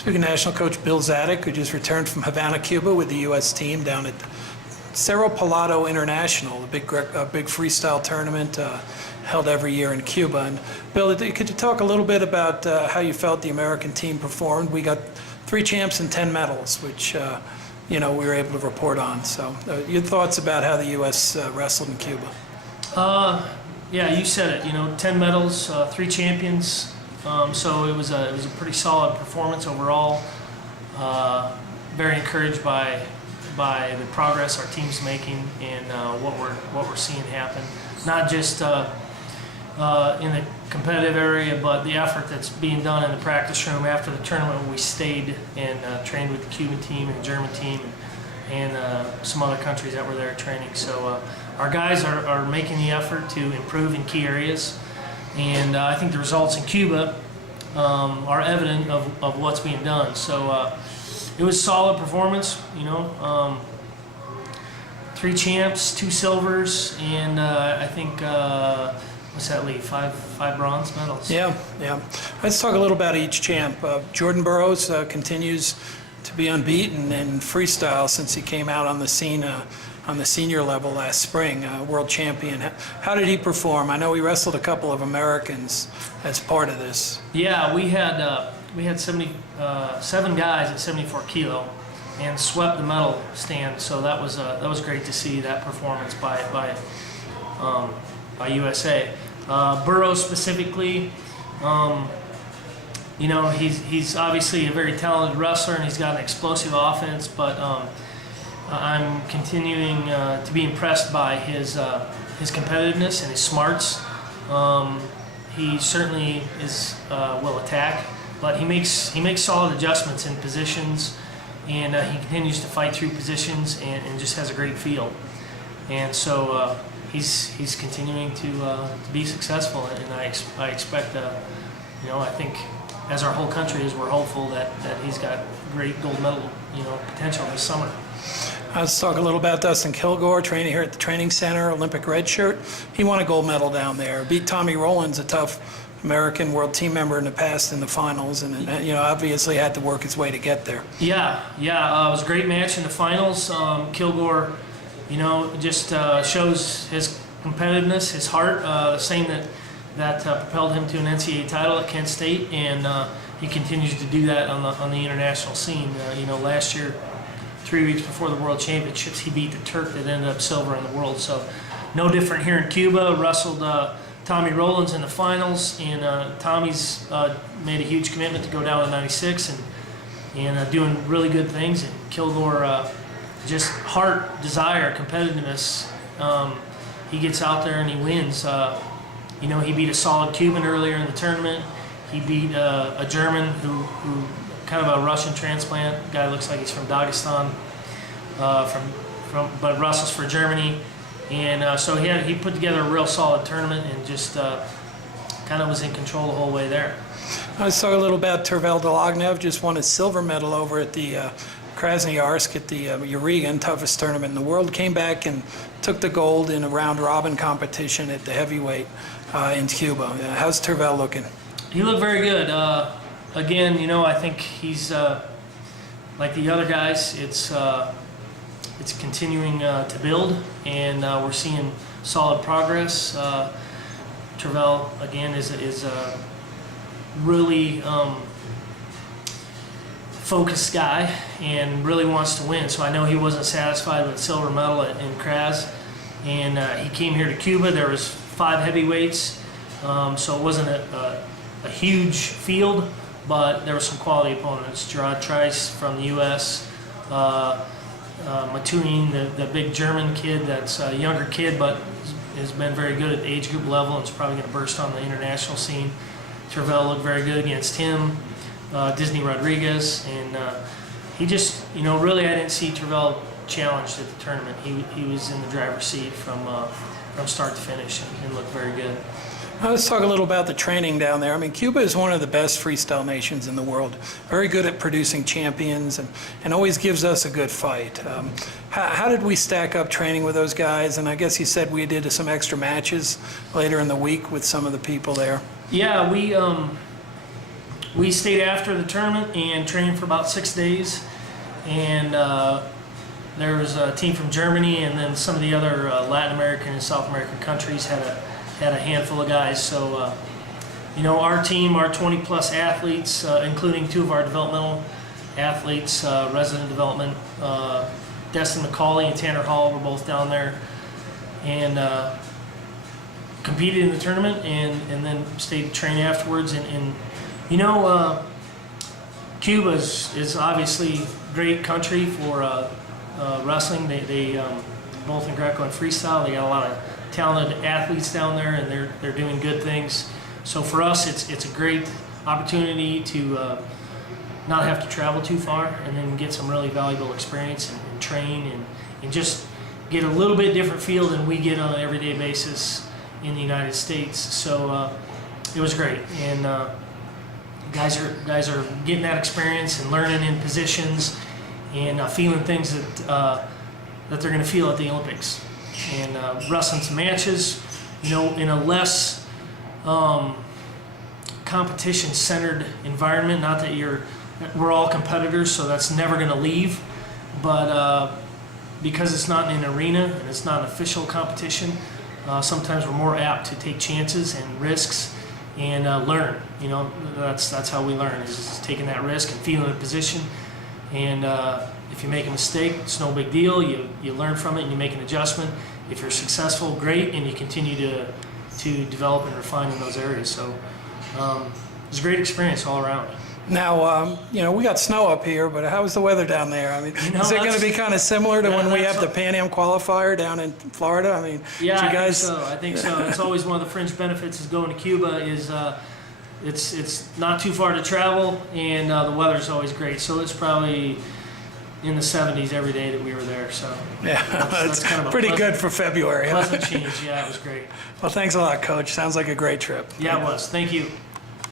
Speaking of national coach Bill Zadick, who just returned from Havana, Cuba with the U.S. team down at Cerro Pelado International, a big freestyle tournament held every year in Cuba. And Bill, could you talk a little bit about how you felt the American team performed? We got 3 champs and 10 medals, which we were able to report on. So your thoughts about how the U.S. wrestled in Cuba? Yeah, you said it. 10 medals, 3 champions. So it was a pretty solid performance overall. Very encouraged by the progress our team's making and what we're seeing happen. Not just in the competitive area, but the effort that's being done in the practice room after the tournament when we stayed and trained with the Cuban team and the German team and some other countries that were there training. So our guys are making the effort to improve in key areas. And I think the results in Cuba are evident of what's being done. So it was a solid performance, 3 champs, 2 silvers, and I think, what's that leave, 5 bronze medals? Yeah. Let's talk a little about each champ. Jordan Burroughs continues to be unbeaten in freestyle since he came out on the scene on the senior level last spring, world champion. How did he perform? I know he wrestled a couple of Americans as part of this. Yeah, we had 77 guys at 74 kilo and swept the medal stand. So that was great to see that performance by USA. Burroughs specifically, he's obviously a very talented wrestler and he's got an explosive offense, but I'm continuing to be impressed by his competitiveness and his smarts. He certainly will attack, but he makes solid adjustments in positions, and he continues to fight through positions and just has a great feel. And so he's continuing to be successful, and I expect I think as our whole country is, we're hopeful that he's got great gold medal potential this summer. Let's talk a little about Dustin Kilgore, training here at the training center, Olympic red shirt. He won a gold medal down there. Beat Tommy Rowlands, a tough American world team member in the past, in the finals, and obviously had to work his way to get there. Yeah. It was a great match in the finals. Kilgore, just shows his competitiveness, his heart, the same that propelled him to an NCAA title at Kent State, and he continues to do that on the international scene. Last year, 3 weeks before the World Championships, he beat the Turk that ended up silver in the world. So no different here in Cuba. Wrestled Tommy Rowlands in the finals, and Tommy's made a huge commitment to go down to 96 and doing really good things. And Kilgore, just heart, desire, competitiveness. He gets out there and he wins. He beat a solid Cuban earlier in the tournament. He beat a German who kind of a Russian transplant. Guy looks like he's from Dagestan, but wrestles for Germany. And so he put together a real solid tournament and just kind of was in control the whole way there. Let's talk a little about Tervel Delaghnov. Just won a silver medal over at the Krasnoyarsk at the Urigan, toughest tournament in the world. Came back and took the gold in a round-robin competition at the heavyweight in Cuba. How's Tervel looking? He looked very good. Again, I think he's like the other guys. It's continuing to build, and we're seeing solid progress. Tervel again is a really focused guy and really wants to win. So I know he wasn't satisfied with the silver medal in Kras, and he came here to Cuba. There was 5 heavyweights, so it wasn't a huge field. But there were some quality opponents. Gerard Trice from the U.S., Matuin, the big German kid that's a younger kid but has been very good at the age group level and is probably going to burst on the international scene. Tervel looked very good against him. Disney Rodriguez, and he just, really I didn't see Tervel challenged at the tournament. He was in the driver's seat from start to finish and looked very good. Let's talk a little about the training down there. I mean, Cuba is one of the best freestyle nations in the world. Very good at producing champions and always gives us a good fight. How did we stack up training with those guys? And I guess you said we did some extra matches later in the week with some of the people there. Yeah, we stayed after the tournament and trained for about 6 days. And there was a team from Germany, and then some of the other Latin American and South American countries had a handful of guys. So, you know, our team, our 20-plus athletes, including 2 of our developmental athletes, resident development, Destin McCauley and Tanner Hall were both down there, and competed in the tournament, and then stayed to train afterwards. And you know, Cuba is obviously a great country for wrestling. They both in Greco and Freestyle. They got a lot of talented athletes down there, and they're doing good things. So for us, it's a great opportunity to not have to travel too far, and then get some really valuable experience and train and just get a little bit different feel than we get on an everyday basis in the United States. So it was great, and guys are getting that experience and learning in positions and feeling things that they're going to feel at the Olympics, and wrestling some matches, you know, in a less competition-centered environment. Not that we're all competitors, so that's never going to leave, but because it's not in an arena and it's not an official competition, sometimes we're more apt to take chances and risks and learn. You know, that's how we learn, is taking that risk and feeling a position. And if you make a mistake, it's no big deal. You learn from it and you make an adjustment. If you're successful, great, and you continue to develop and refine in those areas. So it's a great experience all around. Now, you know, we got snow up here, but how's the weather down there? I mean, You know, is it going to be kind of similar to when we that's have the Pan Am qualifier down in Florida? I mean, Yeah, do you guys? I think so. It's always one of the fringe benefits is going to Cuba. Is it's not too far to travel, and the weather's always great. So it's probably in the 70s every day that we were there. So Yeah, that's kind of a pretty good for February. Huh? pleasant change. Yeah, it was great. Well, thanks a lot, Coach. Sounds like a great trip. Yeah, it was. Thank you.